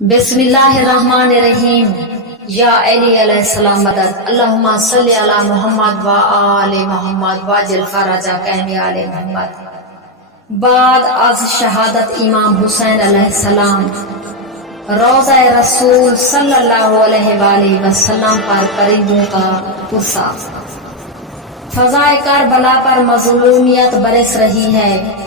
बिस्मिल्लाहिर्रहमानिर्रहीम। या अली अलैहिस्सलाम मदद। अल्लाहुम्मा सल्ली अला मुहम्मद व आले मोहम्मद वाजिल फरजा कहने आले मोहम्मद। बाद अज शहादत इमाम हुसैन अलैहिस्सलाम रोज़ा रसूल सल्लल्लाहु अलैहि वसल्लम पर परिंदों का पुरसा। फज़ाए करबला पर मज़लूमियत बरस रही है।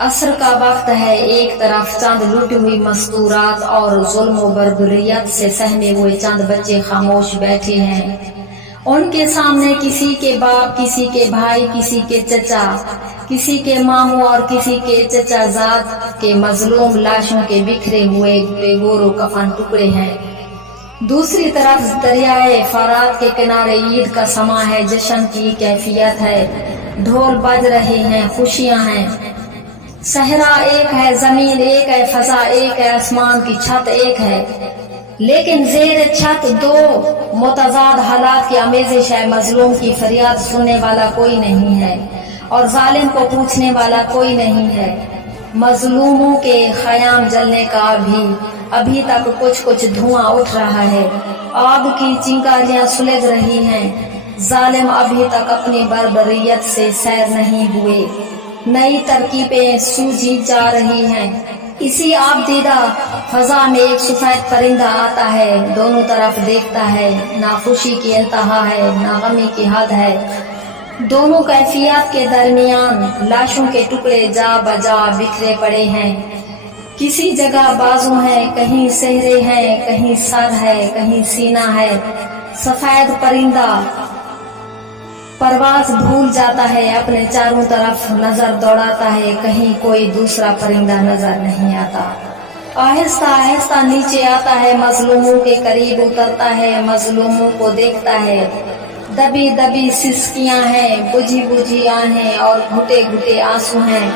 असर का वक्त है। एक तरफ चंद लुटी हुई मस्तूरात और जुल्म व बर्बरियत से सहमे हुए चंद बच्चे खामोश बैठे हैं। उनके सामने किसी के बाप, किसी के भाई, किसी के चचा, किसी के मामू और किसी के चचाजाद के मजलूम लाशों के बिखरे हुए बेगोरो कफन टुकड़े हैं। दूसरी तरफ दरियाए फरात के किनारे ईद का समा है। जश्न की कैफियत है। ढोल बज रहे हैं, खुशियां हैं। सहरा एक है, जमीन एक है, फजा एक है, आसमान की छत एक है, लेकिन जेर छत दो मुतजाद हालात की आमेजिश है। मजलूम की फरियाद सुनने वाला कोई नहीं है और जालिम को पूछने वाला कोई नहीं है। मजलूमों के खयाम जलने का अभी तक कुछ धुआं उठ रहा है। आग की चिंगारियां सुलग रही हैं। जालिम अभी तक अपनी बर्बरियत से सैर नहीं हुए। नई तरकीबें सूझी जा रही हैं। इसी आबदीदा फजा में एक सफेद परिंदा आता है। दोनों तरफ देखता है। ना खुशी की इंतहा है, ना गमी की हद है। दोनों कैफियत के दरमियान लाशों के टुकड़े जा बजा बिखरे पड़े हैं। किसी जगह बाजू है, कहीं सेहरे हैं, कहीं सर है, कहीं सीना है। सफेद परिंदा परवाज भूल जाता है, अपने चारों तरफ नजर दौड़ाता है, कहीं कोई दूसरा परिंदा नजर नहीं आता। आहिस्ता आहिस्ता नीचे आता है, मजलूमों के करीब उतरता है, मजलूमों को देखता है। दबी दबी सिसकियां हैं, बुझी बुझी आहें और घुटे घुटे आंसू हैं।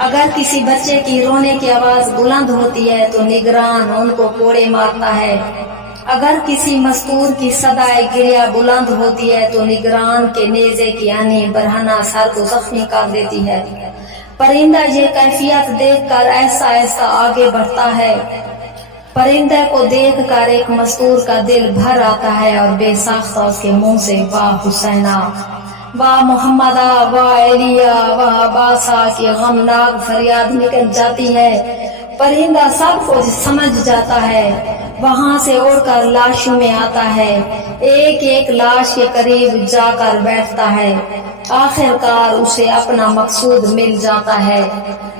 अगर किसी बच्चे की रोने की आवाज बुलंद होती है तो निगरान उनको कोड़े मारता है। अगर किसी मस्तूर की सदाए गिरिया बुलंद होती है तो निगरान के नेजे की यानी बरहना सर को जख्मी कर देती है। परिंदा ये कैफियत देखकर ऐसा ऐसा आगे बढ़ता है। परिंदे को देखकर एक मस्तूर का दिल भर आता है और बेसाख्ता उसके मुंह से वाह हुसैना, वाह मोहम्मदा, वाह एलिया, वाह बासा की गमनाक फरियाद निकल जाती है। परिंदा सब कुछ समझ जाता है। वहां से उड़कर लाशों में आता है। एक एक लाश के करीब जाकर बैठता है। आखिरकार उसे अपना मकसूद मिल जाता है।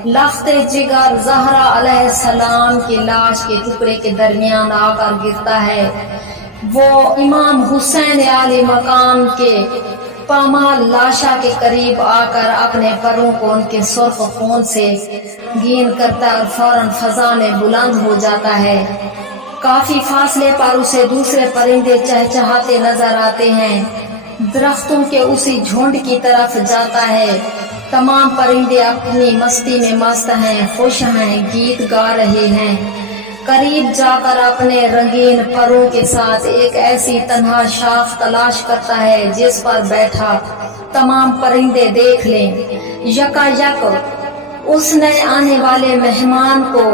लख्ते जिगर ज़हरा अलैहिस्सलाम की लाश के टुकड़े के दरमियान आकर गिरता है। वो इमाम हुसैन आली मकाम के पामाल लाशा के करीब आकर अपने परों को उनके सुर्ख खून से गीन करता और फौरन फजा में बुलंद हो जाता है। काफी फासले पर उसे दूसरे परिंदे चहचहाते नजर आते हैं। दरख्तों के उसी झुंड की तरफ जाता है। तमाम परिंदे अपनी मस्ती में मस्त हैं, खुश हैं, गीत गा रहे हैं। करीब जाकर अपने रंगीन परों के साथ एक ऐसी तन्हा शाख तलाश करता है जिस पर बैठा तमाम परिंदे देख लें। यकायक उस नए आने वाले मेहमान को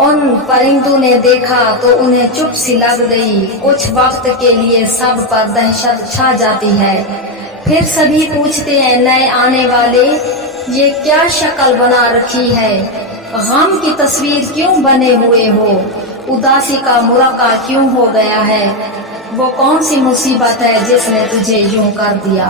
उन परिंदों ने देखा तो उन्हें चुप सी लग गई। कुछ वक्त के लिए सब पर दहशत छा जाती है। फिर सभी पूछते हैं, नए आने वाले, ये क्या शक्ल बना रखी है? गम की तस्वीर क्यों बने हुए हो? उदासी का मुरक्का क्यों हो गया है? वो कौन सी मुसीबत है जिसने तुझे यूं कर दिया?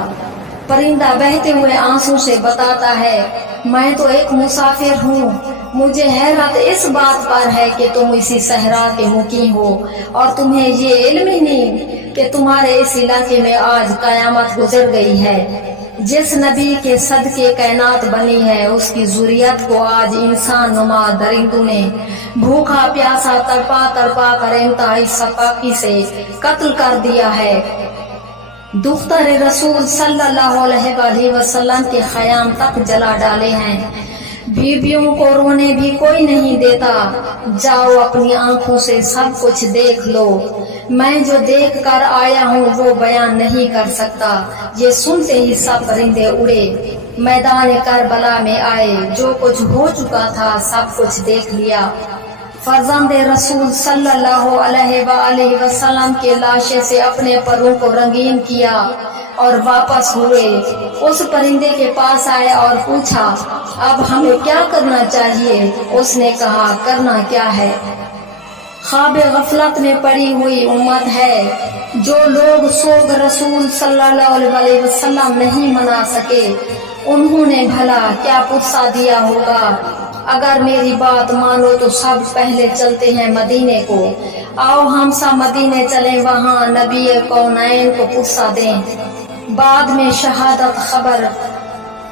परिंदा बहते हुए आंसू से बताता है, मैं तो एक मुसाफिर हूँ। मुझे हैरत इस बात पर है कि तुम इसी सहरा के मुकीम हो और तुम्हें ये इल्म ही नहीं कि तुम्हारे इस इलाके में आज कयामत गुजर गई है। जिस नबी के सदके कायनात बनी है उसकी जुरियत को आज इंसान नुमा दरिंदों ने भूखा प्यासा तड़पा तड़पा कर इंतहाई सफाकी से कत्ल कर दिया है। दुख्तर रसूल सल्लल्लाहु अलैहि वसल्लम के खयाम तक जला डाले हैं। बीवियों को रोने भी कोई नहीं देता। जाओ अपनी आंखों से सब कुछ देख लो। मैं जो देख कर आया हूँ वो बयान नहीं कर सकता। ये सुनते ही सब परिंदे उड़े मैदान करबला में आए। जो कुछ हो चुका था सब कुछ देख लिया। فرزند رسول صلی اللہ علیہ وآلہ وسلم کے لاشے سے اپنے پروں کو رنگین کیا اور واپس ہوئے۔ اس پرندے کے پاس آئے اور پوچھا اب ہمیں کیا کرنا چاہیے؟ اس نے کہا کرنا کیا ہے؟ خواب غفلت میں پڑی ہوئی امت ہے۔ جو لوگ سوگ رسول صلی اللہ علیہ وسلم نہیں منا سکے انہوں نے بھلا کیا پرسا دیا ہوگا۔ اگر میری بات مانو تو سب پہلے چلتے ہیں مدینے کو۔ آؤ ہم سب مدینے چلیں، وہاں نبی کونین کو پرسا دیں، بعد میں شہادت خبر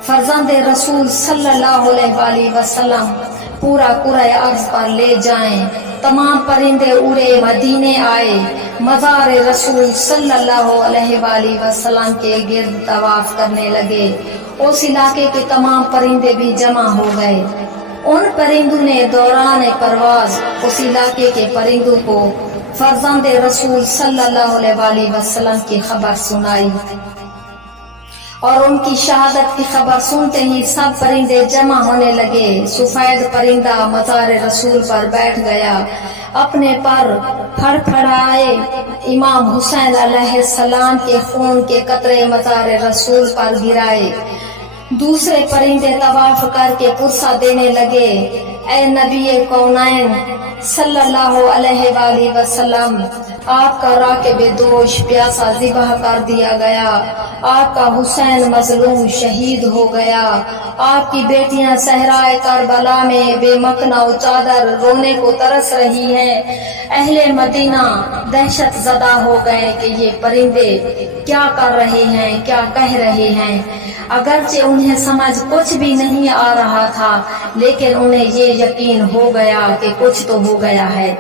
فرزند رسول صلی اللہ علیہ وسلم پورا قرۂ ارض پر لے جائیں۔ تمام پرندے اڑے مدینے آئے، مزار رسول صلی اللہ علیہ وآلہ وسلم کے گرد طواف کرنے لگے۔ اس علاقے کے تمام پرندے بھی جمع ہو گئے۔ ان پرندوں نے دوران پرواز اس علاقے کے پرندوں کو فرزند رسول صلی اللہ علیہ وآلہ وسلم کی خبر سنائی، اور ان کی شہادت کی خبر سنتے ہی سب پرندے جمع ہونے لگے۔ سفید پرندہ مزار رسول پر بیٹھ گیا، اپنے پر پھڑ پھڑائے امام حسین علیہ السلام کے خون کے قطرے مزار رسول پر گرائے۔ دوسرے پرندے طواف کر کے پرسا دینے لگے، اے نبی کونین صلی اللہ علیہ وآلہ وسلم، آپ کا راکب دوش پیاسا ذبح کر دیا گیا، آپ کا حسین مظلوم شہید ہو گیا، آپ کی بیٹیاں صحرائے کربلا میں بے مکنا و چادر رونے کو ترس رہی ہیں۔ اہل مدینہ دہشت زدہ ہو گئے کہ یہ پرندے کیا کر رہے ہیں، کیا کہہ رہے ہیں۔ اگرچہ انہیں سمجھ کچھ بھی نہیں آ رہا تھا، لیکن انہیں یہ یقین ہو گیا کہ کچھ تو ہو گیا ہے۔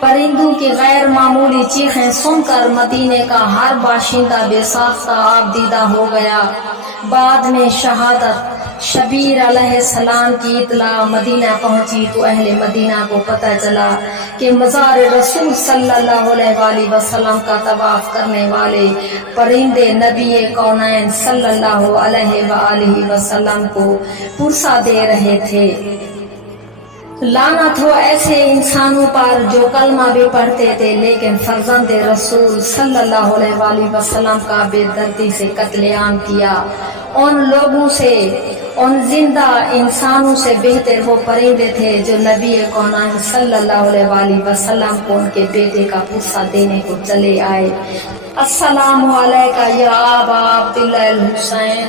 پرندوں کی غیر معمولی چیخیں سن کر مدینے کا ہر باشندہ بے ساختہ آبدیدہ ہو گیا۔ بعد میں شہادت شبیر علیہ السلام کی اطلاع مدینہ پہنچی تو اہل مدینہ کو پتہ چلا کہ مزار رسول صلی اللہ علیہ وآلہ وسلم کا طواف کرنے والے پرندے نبی کونین صلی اللہ علیہ وآلہ وسلم کو پرسا دے رہے تھے۔ لعنت ہو ایسے انسانوں پر جو کلمہ بھی پڑھتے تھے لیکن فرزند رسول صلی اللہ علیہ وآلہ وسلم کا بے دردی سے قتل عام کیا۔ ان لوگوں سے، ان زندہ انسانوں سے بہتر وہ پرندے تھے جو نبی کونین صلی اللہ علیہ وآلہ وسلم کو ان کے بیٹے کا پرسا دینے کو چلے آئے۔ السلام علیکہ یا ابا عبداللہ الحسین۔